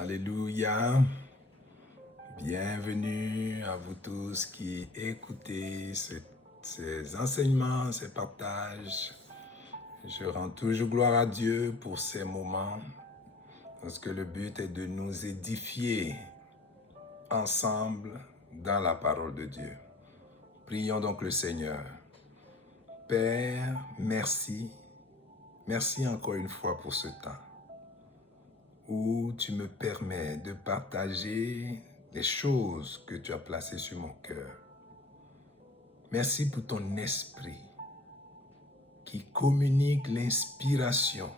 Alléluia. Bienvenue à vous tous qui écoutez ces enseignements, ces partages. Je rends toujours gloire à Dieu pour ces moments parce que le but est de nous édifier ensemble dans la parole de Dieu. Prions donc le Seigneur. Père, merci. Merci encore une fois pour ce temps où tu me permets de partager les choses que tu as placées sur mon cœur. Merci pour ton esprit qui communique l'inspiration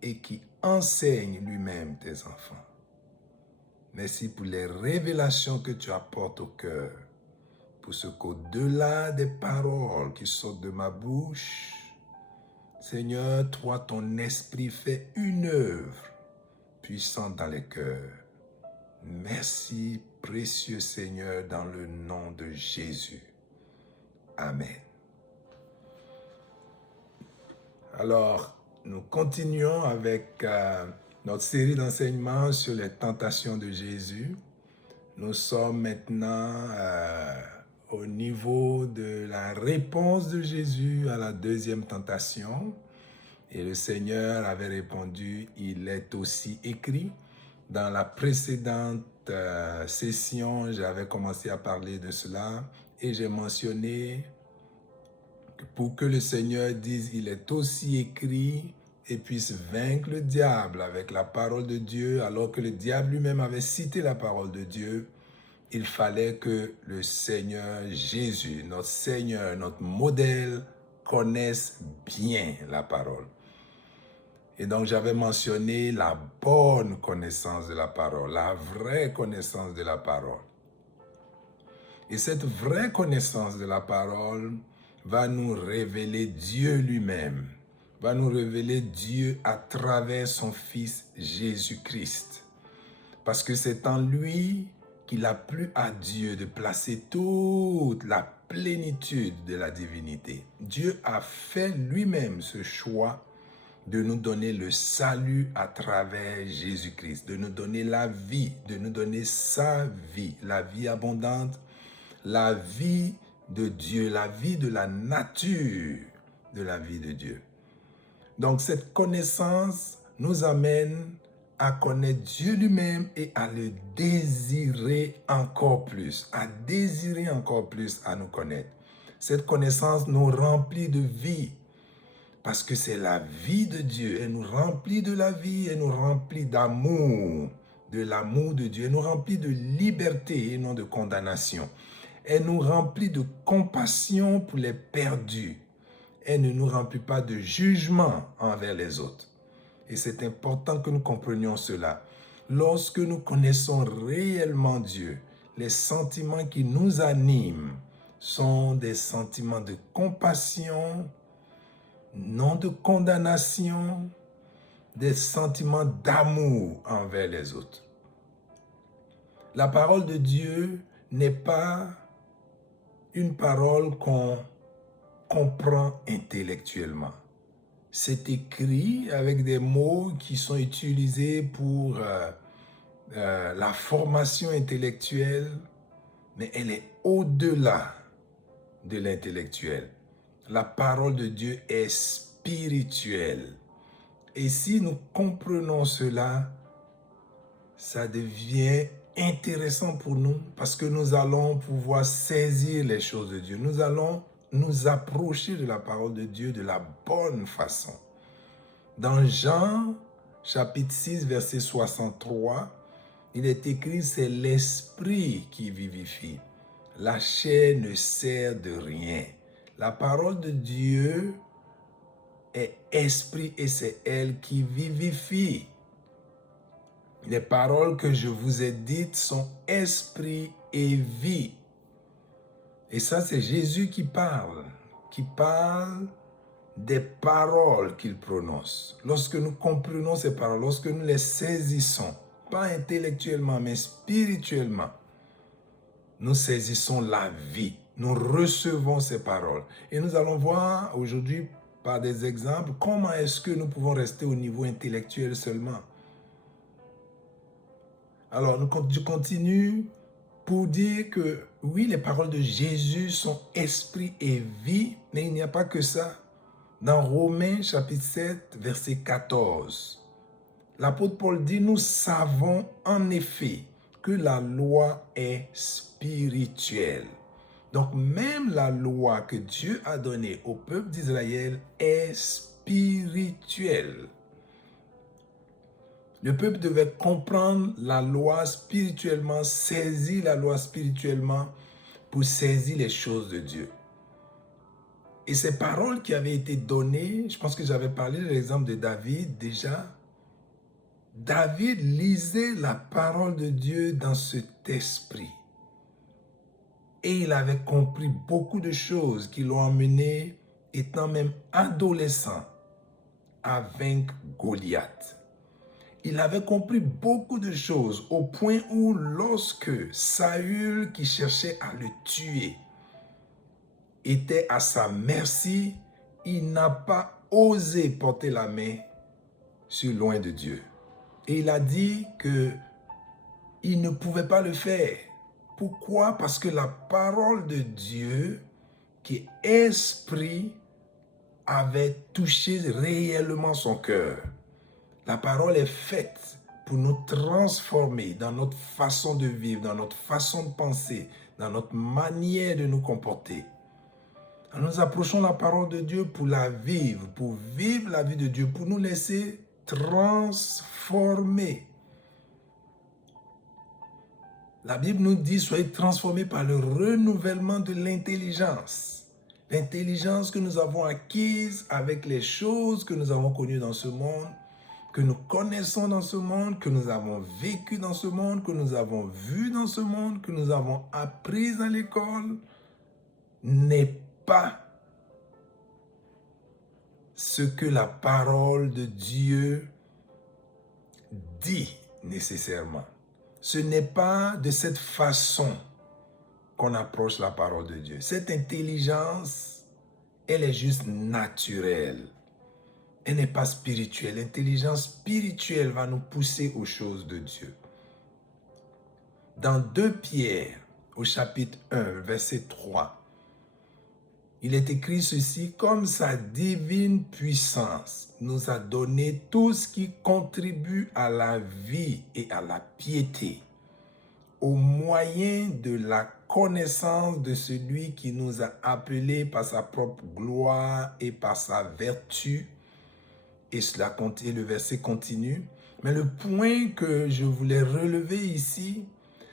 et qui enseigne lui-même tes enfants. Merci pour les révélations que tu apportes au cœur, pour ce qu'au-delà des paroles qui sortent de ma bouche, Seigneur, toi, ton esprit fait une œuvre puissante dans les cœurs. Merci, précieux Seigneur, dans le nom de Jésus. Amen. Alors, nous continuons avec notre série d'enseignements sur les tentations de Jésus. Nous sommes maintenant au niveau de la réponse de Jésus à la deuxième tentation. Et le Seigneur avait répondu, il est aussi écrit. Dans la précédente session, j'avais commencé à parler de cela et j'ai mentionné que pour que le Seigneur dise, il est aussi écrit et puisse vaincre le diable avec la parole de Dieu, alors que le diable lui-même avait cité la parole de Dieu, il fallait que le Seigneur Jésus, notre Seigneur, notre modèle, connaisse bien la parole. Et donc, j'avais mentionné la bonne connaissance de la parole, la vraie connaissance de la parole. Et cette vraie connaissance de la parole va nous révéler Dieu lui-même, va nous révéler Dieu à travers son Fils Jésus-Christ. Parce que c'est en lui qu'il a plu à Dieu de placer toute la plénitude de la divinité. Dieu a fait lui-même ce choix de nous donner le salut à travers Jésus-Christ, de nous donner la vie, de nous donner sa vie, la vie abondante, la vie de Dieu, la vie de la nature de la vie de Dieu. Donc cette connaissance nous amène à connaître Dieu lui-même et à le désirer encore plus, à désirer encore plus à nous connaître. Cette connaissance nous remplit de vie, parce que c'est la vie de Dieu. Elle nous remplit de la vie, elle nous remplit d'amour, de l'amour de Dieu. Elle nous remplit de liberté et non de condamnation. Elle nous remplit de compassion pour les perdus. Elle ne nous remplit pas de jugement envers les autres. Et c'est important que nous comprenions cela. Lorsque nous connaissons réellement Dieu, les sentiments qui nous animent sont des sentiments de compassion, non de condamnation, des sentiments d'amour envers les autres. La parole de Dieu n'est pas une parole qu'on comprend intellectuellement. C'est écrit avec des mots qui sont utilisés pour la formation intellectuelle, mais elle est au-delà de l'intellectuel. La parole de Dieu est spirituelle. Et si nous comprenons cela, ça devient intéressant pour nous parce que nous allons pouvoir saisir les choses de Dieu. Nous allons nous approcher de la parole de Dieu de la bonne façon. Dans Jean, chapitre 6, verset 63, il est écrit, c'est l'esprit qui vivifie. La chair ne sert de rien. La parole de Dieu est esprit et c'est elle qui vivifie. Les paroles que je vous ai dites sont esprit et vie. Et ça, c'est Jésus qui parle des paroles qu'il prononce. Lorsque nous comprenons ces paroles, lorsque nous les saisissons, pas intellectuellement, mais spirituellement, nous saisissons la vie. Nous recevons ces paroles. Et nous allons voir aujourd'hui, par des exemples, comment est-ce que nous pouvons rester au niveau intellectuel seulement. Alors, je continue pour dire que oui, les paroles de Jésus sont esprit et vie, mais il n'y a pas que ça. Dans Romains chapitre 7, verset 14, l'apôtre Paul dit, nous savons en effet que la loi est spirituelle. Donc même la loi que Dieu a donnée au peuple d'Israël est spirituelle. Le peuple devait comprendre la loi spirituellement, saisir la loi spirituellement pour saisir les choses de Dieu. Et ces paroles qui avaient été données, je pense que j'avais parlé de l'exemple de David déjà. David lisait la parole de Dieu dans cet esprit. Et il avait compris beaucoup de choses qui l'ont amené, étant même adolescent, à vaincre Goliath. Il avait compris beaucoup de choses au point où lorsque Saül, qui cherchait à le tuer, était à sa merci, il n'a pas osé porter la main sur loin de Dieu. Et il a dit qu'il ne pouvait pas le faire. Pourquoi? Parce que la parole de Dieu, qui est esprit, avait touché réellement son cœur. La parole est faite pour nous transformer dans notre façon de vivre, dans notre façon de penser, dans notre manière de nous comporter. Nous approchons la parole de Dieu pour la vivre, pour vivre la vie de Dieu, pour nous laisser transformer. La Bible nous dit, soyez transformés par le renouvellement de l'intelligence. L'intelligence que nous avons acquise avec les choses que nous avons connues dans ce monde, que nous connaissons dans ce monde, que nous avons vécu dans ce monde, que nous avons vu dans ce monde, que nous avons appris à l'école, n'est pas ce que la parole de Dieu dit nécessairement. Ce n'est pas de cette façon qu'on approche la parole de Dieu. Cette intelligence, elle est juste naturelle. Elle n'est pas spirituelle. L'intelligence spirituelle va nous pousser aux choses de Dieu. Dans 2 Pierre, au chapitre 1, verset 3, il est écrit ceci, comme sa divine puissance nous a donné tout ce qui contribue à la vie et à la piété, au moyen de la connaissance de celui qui nous a appelés par sa propre gloire et par sa vertu. Et le verset continue. Mais le point que je voulais relever ici,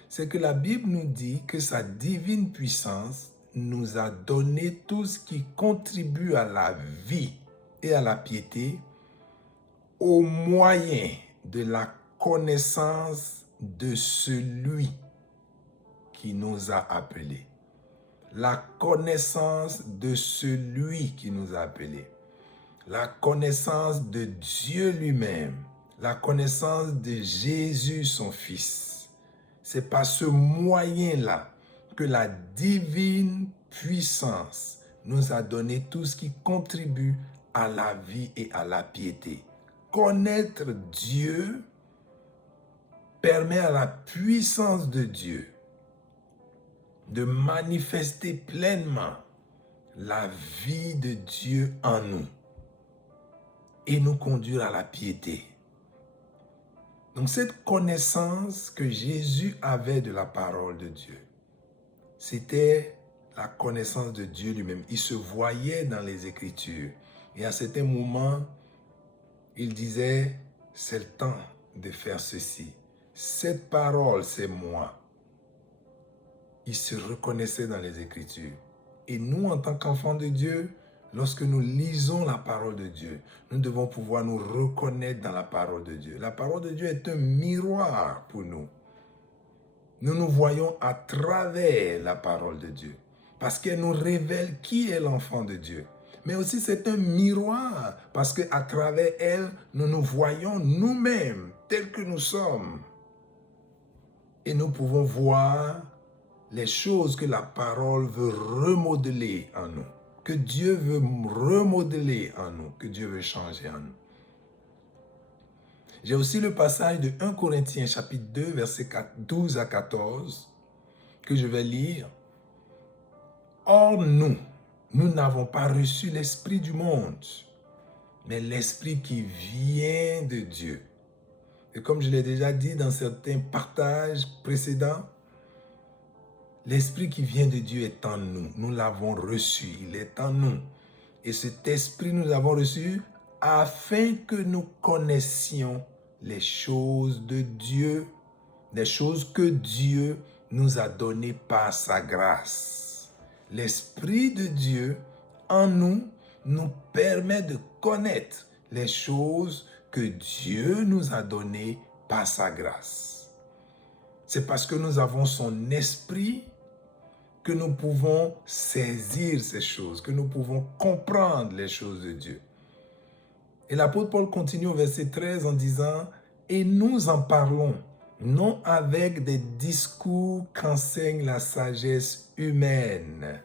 c'est que la Bible nous dit que sa divine puissance nous a donné tout ce qui contribue à la vie et à la piété au moyen de la connaissance de celui qui nous a appelés. La connaissance de celui qui nous a appelés. La connaissance de Dieu lui-même. La connaissance de Jésus, son Fils. C'est par ce moyen-là que la divine puissance nous a donné tout ce qui contribue à la vie et à la piété. Connaître Dieu permet à la puissance de Dieu de manifester pleinement la vie de Dieu en nous et nous conduire à la piété. Donc cette connaissance que Jésus avait de la parole de Dieu, c'était la connaissance de Dieu lui-même. Il se voyait dans les Écritures. Et à certains moments, il disait, c'est le temps de faire ceci. Cette parole, c'est moi. Il se reconnaissait dans les Écritures. Et nous, en tant qu'enfants de Dieu, lorsque nous lisons la parole de Dieu, nous devons pouvoir nous reconnaître dans la parole de Dieu. La parole de Dieu est un miroir pour nous. Nous nous voyons à travers la parole de Dieu, parce qu'elle nous révèle qui est l'enfant de Dieu. Mais aussi c'est un miroir, parce qu'à travers elle, nous nous voyons nous-mêmes tels que nous sommes. Et nous pouvons voir les choses que la parole veut remodeler en nous, que Dieu veut remodeler en nous, que Dieu veut changer en nous. J'ai aussi le passage de 1 Corinthiens chapitre 2, versets 12 à 14, que je vais lire. Or nous n'avons pas reçu l'esprit du monde, mais l'esprit qui vient de Dieu. Et comme je l'ai déjà dit dans certains partages précédents, l'esprit qui vient de Dieu est en nous. Nous l'avons reçu, il est en nous. Et cet esprit nous l'avons reçu afin que nous connaissions les choses de Dieu, les choses que Dieu nous a données par sa grâce. L'esprit de Dieu en nous nous permet de connaître les choses que Dieu nous a données par sa grâce. C'est parce que nous avons son esprit que nous pouvons saisir ces choses, que nous pouvons comprendre les choses de Dieu. Et l'apôtre Paul continue au verset 13 en disant « Et nous en parlons, non avec des discours qu'enseigne la sagesse humaine,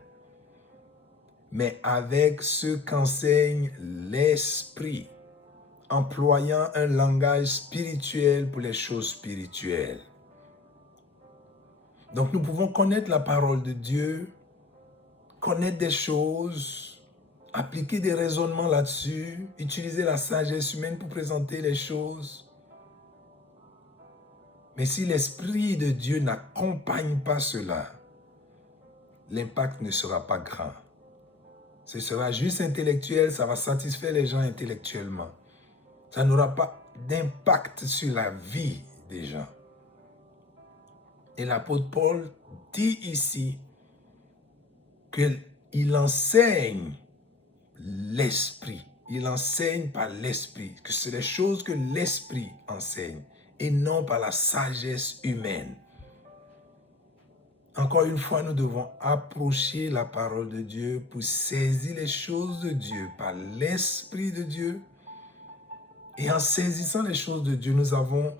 mais avec ce qu'enseigne l'esprit, employant un langage spirituel pour les choses spirituelles. » Donc nous pouvons connaître la parole de Dieu, connaître des choses, appliquer des raisonnements là-dessus, utiliser la sagesse humaine pour présenter les choses. Mais si l'Esprit de Dieu n'accompagne pas cela, l'impact ne sera pas grand. Ce sera juste intellectuel, ça va satisfaire les gens intellectuellement. Ça n'aura pas d'impact sur la vie des gens. Et l'apôtre Paul dit ici qu'il enseigne l'esprit. Il enseigne par l'esprit, que c'est les choses que l'esprit enseigne et non par la sagesse humaine. Encore une fois, nous devons approcher la parole de Dieu pour saisir les choses de Dieu par l'esprit de Dieu. Et en saisissant les choses de Dieu, nous avons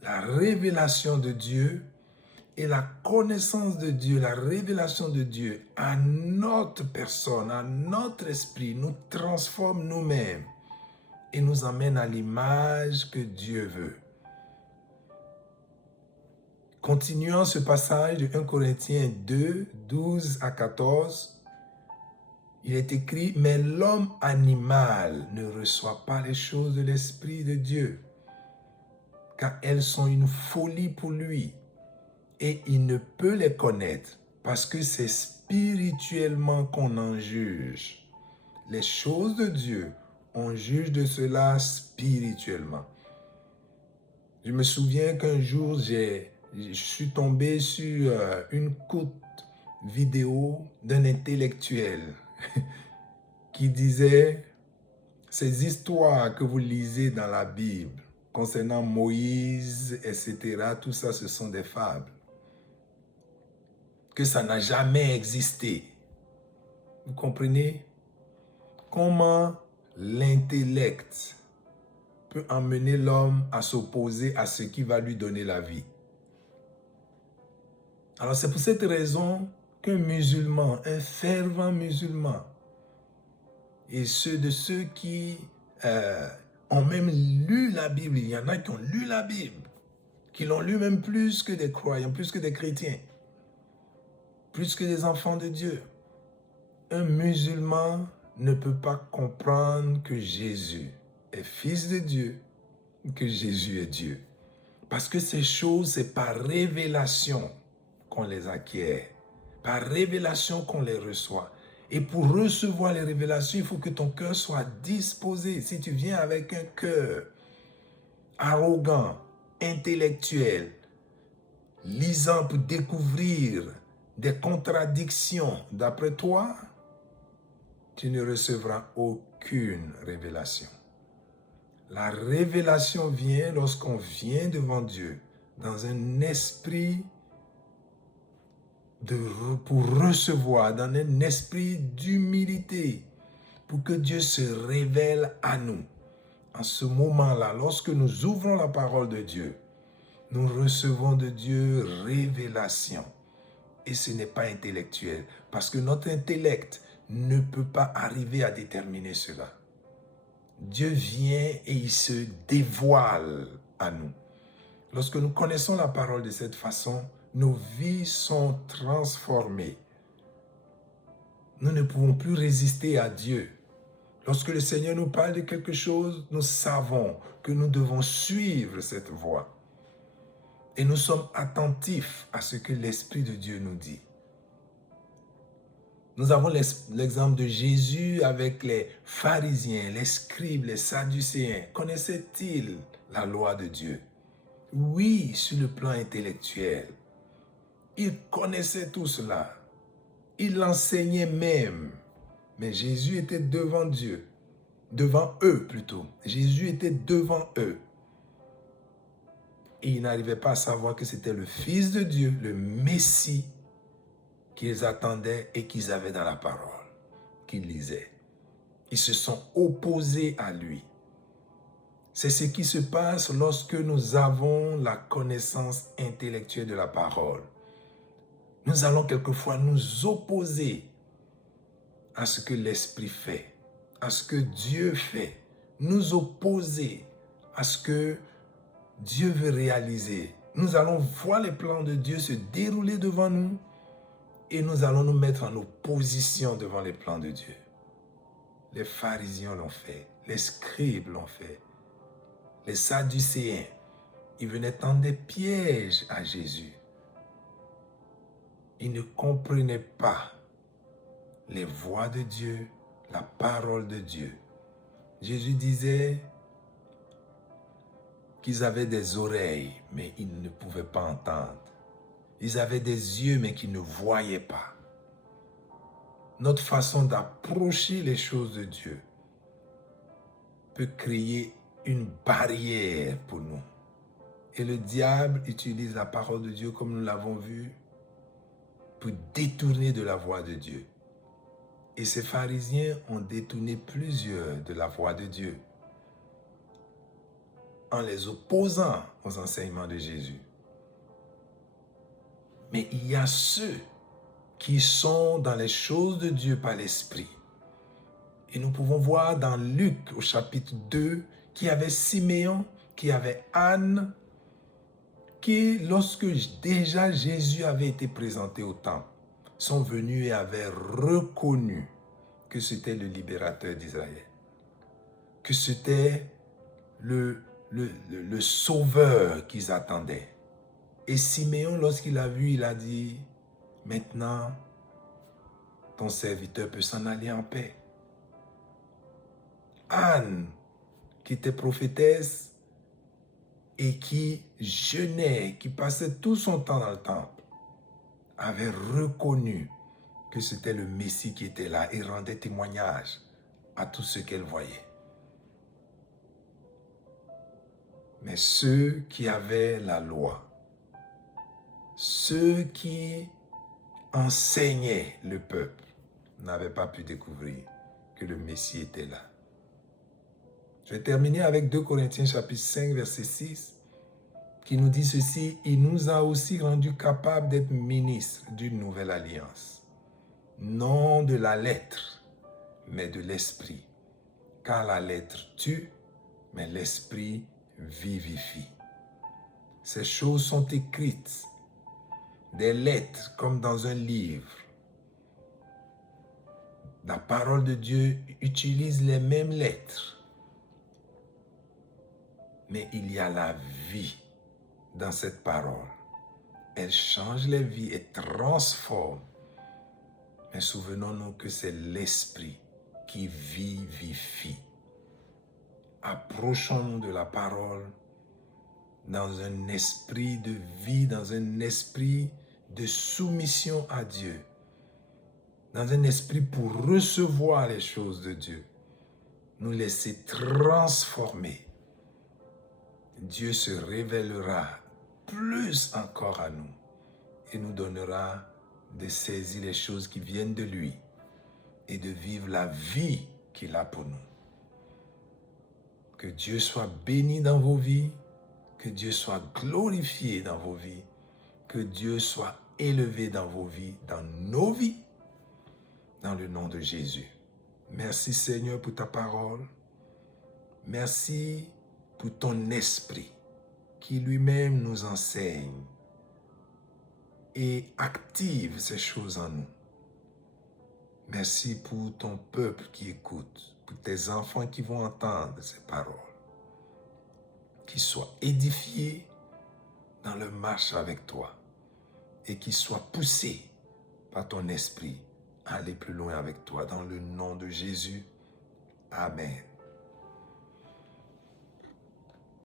la révélation de Dieu et la connaissance de Dieu, la révélation de Dieu à notre personne, à notre esprit, nous transforme nous-mêmes et nous emmène à l'image que Dieu veut. Continuons ce passage de 1 Corinthiens 2, 12 à 14. Il est écrit « Mais l'homme animal ne reçoit pas les choses de l'Esprit de Dieu, car elles sont une folie pour lui. Et il ne peut les connaître parce que c'est spirituellement qu'on en juge. Les choses de Dieu, on juge de cela spirituellement. » Je me souviens qu'un jour, je suis tombé sur une courte vidéo d'un intellectuel qui disait « Ces histoires que vous lisez dans la Bible concernant Moïse, etc., tout ça, ce sont des fables. Que ça n'a jamais existé. » Vous comprenez? Comment l'intellect peut emmener l'homme à s'opposer à ce qui va lui donner la vie. Alors c'est pour cette raison qu'un musulman, un fervent musulman, et ceux qui ont même lu la Bible, il y en a qui ont lu la Bible, qui l'ont lu même plus que des croyants, plus que des chrétiens, plus que des enfants de Dieu. Un musulman ne peut pas comprendre que Jésus est fils de Dieu, que Jésus est Dieu. Parce que ces choses, c'est par révélation qu'on les acquiert, par révélation qu'on les reçoit. Et pour recevoir les révélations, il faut que ton cœur soit disposé. Si tu viens avec un cœur arrogant, intellectuel, lisant pour découvrir des contradictions d'après toi, tu ne recevras aucune révélation. La révélation vient lorsqu'on vient devant Dieu dans un esprit pour recevoir, dans un esprit d'humilité, pour que Dieu se révèle à nous. En ce moment-là, lorsque nous ouvrons la parole de Dieu, nous recevons de Dieu révélation. Et ce n'est pas intellectuel, parce que notre intellect ne peut pas arriver à déterminer cela. Dieu vient et il se dévoile à nous. Lorsque nous connaissons la parole de cette façon, nos vies sont transformées. Nous ne pouvons plus résister à Dieu. Lorsque le Seigneur nous parle de quelque chose, nous savons que nous devons suivre cette voie. Et nous sommes attentifs à ce que l'Esprit de Dieu nous dit. Nous avons l'exemple de Jésus avec les pharisiens, les scribes, les sadducéens. Connaissaient-ils la loi de Dieu? Oui, sur le plan intellectuel. Ils connaissaient tout cela. Ils l'enseignaient même. Mais Jésus était devant Dieu. Devant eux plutôt. Jésus était devant eux. Et ils n'arrivaient pas à savoir que c'était le Fils de Dieu, le Messie, qu'ils attendaient et qu'ils avaient dans la parole, qu'ils lisaient. Ils se sont opposés à lui. C'est ce qui se passe lorsque nous avons la connaissance intellectuelle de la parole. Nous allons quelquefois nous opposer à ce que l'Esprit fait, à ce que Dieu fait, nous opposer à ce que Dieu veut réaliser. Nous allons voir les plans de Dieu se dérouler devant nous et nous allons nous mettre en opposition devant les plans de Dieu. Les pharisiens l'ont fait, les scribes l'ont fait, les sadducéens, ils venaient tendre des pièges à Jésus. Ils ne comprenaient pas les voies de Dieu, la parole de Dieu. Jésus disait qu'ils avaient des oreilles, mais ils ne pouvaient pas entendre. Ils avaient des yeux, mais qu'ils ne voyaient pas. Notre façon d'approcher les choses de Dieu peut créer une barrière pour nous. Et le diable utilise la parole de Dieu, comme nous l'avons vu, pour détourner de la voie de Dieu. Et ces pharisiens ont détourné plusieurs de la voie de Dieu en les opposant aux enseignements de Jésus. Mais il y a ceux qui sont dans les choses de Dieu par l'Esprit. Et nous pouvons voir dans Luc au chapitre 2 qu'il y avait Siméon, qu'il y avait Anne, qui lorsque déjà Jésus avait été présenté au temple, sont venus et avaient reconnu que c'était le libérateur d'Israël, que c'était le sauveur qu'ils attendaient. Et Siméon, lorsqu'il a vu, il a dit, maintenant, ton serviteur peut s'en aller en paix. Anne, qui était prophétesse et qui jeûnait, qui passait tout son temps dans le temple, avait reconnu que c'était le Messie qui était là et rendait témoignage à tout ce qu'elle voyait. Mais ceux qui avaient la loi, ceux qui enseignaient le peuple, n'avaient pas pu découvrir que le Messie était là. Je vais terminer avec 2 Corinthiens chapitre 5, verset 6, qui nous dit ceci: « Il nous a aussi rendus capables d'être ministres d'une nouvelle alliance, non de la lettre, mais de l'esprit. Car la lettre tue, mais l'esprit vivifie. » Ces choses sont écrites, des lettres comme dans un livre. La parole de Dieu utilise les mêmes lettres. Mais il y a la vie dans cette parole. Elle change les vies et transforme. Mais souvenons-nous que c'est l'esprit qui vivifie. Approchons-nous de la parole dans un esprit de vie, dans un esprit de soumission à Dieu, dans un esprit pour recevoir les choses de Dieu, nous laisser transformer. Dieu se révélera plus encore à nous et nous donnera de saisir les choses qui viennent de lui et de vivre la vie qu'il a pour nous. Que Dieu soit béni dans vos vies, que Dieu soit glorifié dans vos vies, que Dieu soit élevé dans vos vies, dans nos vies, dans le nom de Jésus. Merci Seigneur pour ta parole. Merci pour ton esprit. qui lui-même nous enseigne et active ces choses en nous. Merci pour ton peuple qui écoute, pour tes enfants qui vont entendre ces paroles, qu'ils soient édifiés dans leur marche avec toi et qu'ils soient poussés par ton esprit à aller plus loin avec toi. Dans le nom de Jésus, Amen.